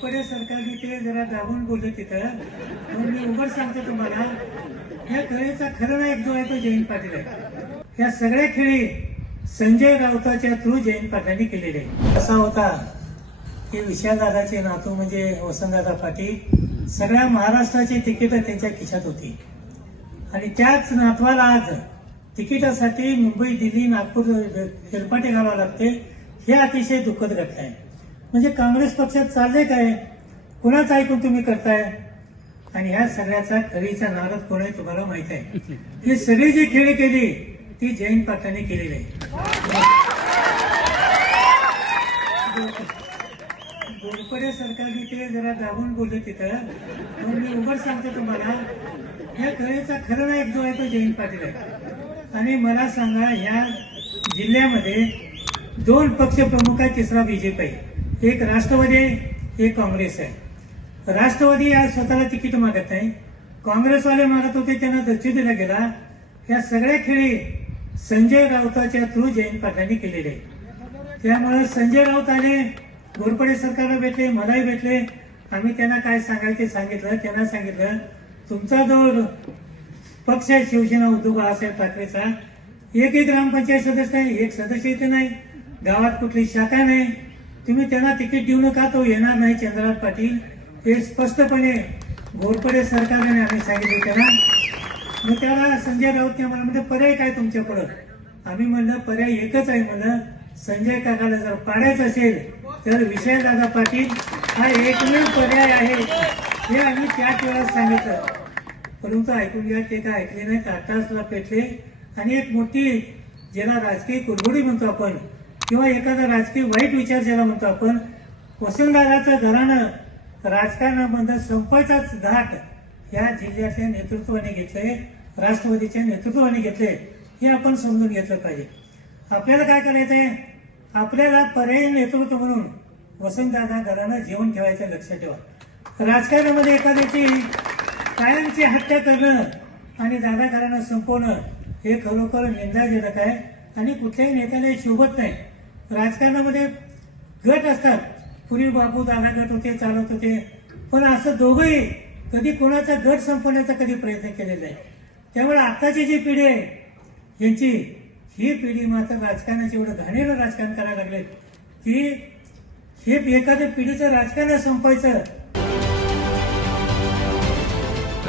घोरपडे सरकारने ते जरा दाबून बोलले तिथं. म्हणून मी उघड सांगतो तुम्हाला या खेळीचा खरं नायक जो आहे तो जयंत पाटील आहे. या सगळ्या खेळी संजय राऊताच्या थ्रू जयंत पाटलांनी केलेले आहे असा होता की विशालदादाचे नातू म्हणजे वसंतदादा पाटील सगळ्या महाराष्ट्राची तिकीटं त्यांच्या खिशात होती. आणि त्याच नातवाला आज तिकिटासाठी मुंबई दिल्ली नागपूर हेलपाटे घालावं लागते हे अतिशय दुःखद घटना आहे. म्हणजे काँग्रेस पक्षात चाललंय काय? कुणाचं ऐकून तुम्ही करताय? आणि ह्या सगळ्याचा खरीचा नारद कोण आहे तुम्हाला माहीत आहे. ही सगळी जी खेळी केली ती जयंत पाटलांनी केलेली आहे. गोरपडे सरकारने ते जरा दाबून बोलले तिथं. म्हणून मी उघड सांगतो तुम्हाला या खेळीचा खरं नायक जो आहे तो जयंत पाटील आहे. आणि मला सांगा ह्या जिल्ह्यामध्ये दोन पक्ष प्रमुख आहे तिसरा बीजेपी आहे. एक राष्ट्रवादी आहे एक काँग्रेस आहे. राष्ट्रवादी या स्वतःला तिकीट मागत नाही. काँग्रेसवाले मागत होते त्यांना दर्शी दिला गेला. या सगळ्या खेळी संजय राऊताच्या थ्रू जयंत पाटलांनी केलेले. आहे त्यामुळे संजय राऊत आले घोरपडे सरकारला भेटले मलाही भेटले. आम्ही त्यांना काय सांगायचं सांगितलं त्यांना सांगितलं. तुमचा जो पक्ष आहे शिवसेना उद्धव बाळासाहेब ठाकरेचा एक एक ग्रामपंचायत सदस्य नाही एक सदस्य इथे नाही. गावात कुठली शाखा नाही. तुम्ही त्यांना तिकीट देऊ नका तो येणार नाही चंद्रनाथ पाटील. हे स्पष्टपणे घोरपडे सरकारने आम्ही सांगितलं त्यांना. मग त्याला संजय राऊत मला म्हणजे पर्याय काय तुमच्या पुढं आम्ही म्हणलं पर्याय एकच आहे म्हणलं संजय काकाला जर पाडायचं असेल तर विजयदादा पाटील हा एकमेव पर्याय आहे. हे आम्ही त्याच वेळा सांगितलं. परंतु ऐकून घ्या ते काय ऐकले नाही आताचला पेटले. आणि एक मोठी ज्याला राजकीय कुरबुडी म्हणतो आपण किंवा एखादा राजकीय वाईट विचार ज्याला म्हणतो आपण वसंतदादाचं घराणं राजकारणामध्ये संपायचाच घाट या जिल्ह्याच्या नेतृत्वाने घेतले राष्ट्रवादीच्या नेतृत्वाने घेतले हे आपण समजून घेतलं पाहिजे. आपल्याला काय करायचं आहे? आपल्याला पर्यायी नेतृत्व म्हणून वसंतदादा घरानं जेवण ठेवायचं लक्षात ठेवा. राजकारणामध्ये एखाद्याची कायमची हत्या करणं आणि दादा घराणं संपवणं हे खरोखर निंदाजनक आहे आणि कुठल्याही नेत्याला शोभत नाही. राजकारणामध्ये गट असतात. पूर्वी बापू दादा गट होते चालवत होते. पण असं दोघंही कधी कोणाचा गट संपवण्याचा कधी प्रयत्न केलेला आहे त्यामुळे आत्ताची जी पिढी आहे यांची ही पिढी मात्र राजकारणाचे एवढं घाणेरं राजकारण करायला लागले की हे एखाद्या पिढीचं राजकारण संपायचं